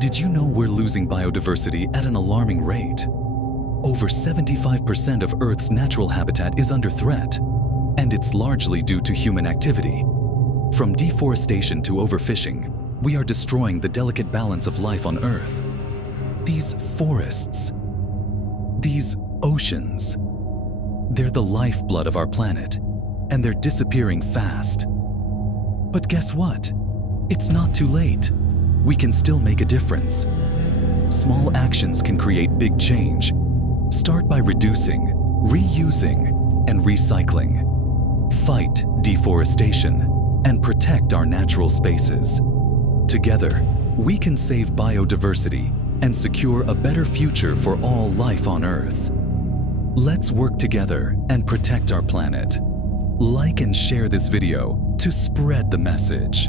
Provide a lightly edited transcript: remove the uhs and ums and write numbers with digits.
Did you know we're losing biodiversity at an alarming rate? Over 75% of Earth's natural habitat is under threat, and it's largely due to human activity. From deforestation to overfishing, we are destroying the delicate balance of life on Earth. These forests, these oceans, they're the lifeblood of our planet, and they're disappearing fast. But guess what? It's not too late. We can still make a difference. Small actions can create big change. Start by reducing, reusing, and recycling. Fight deforestation and protect our natural spaces. Together, we can save biodiversity and secure a better future for all life on Earth. Let's work together and protect our planet. Like and share this video to spread the message.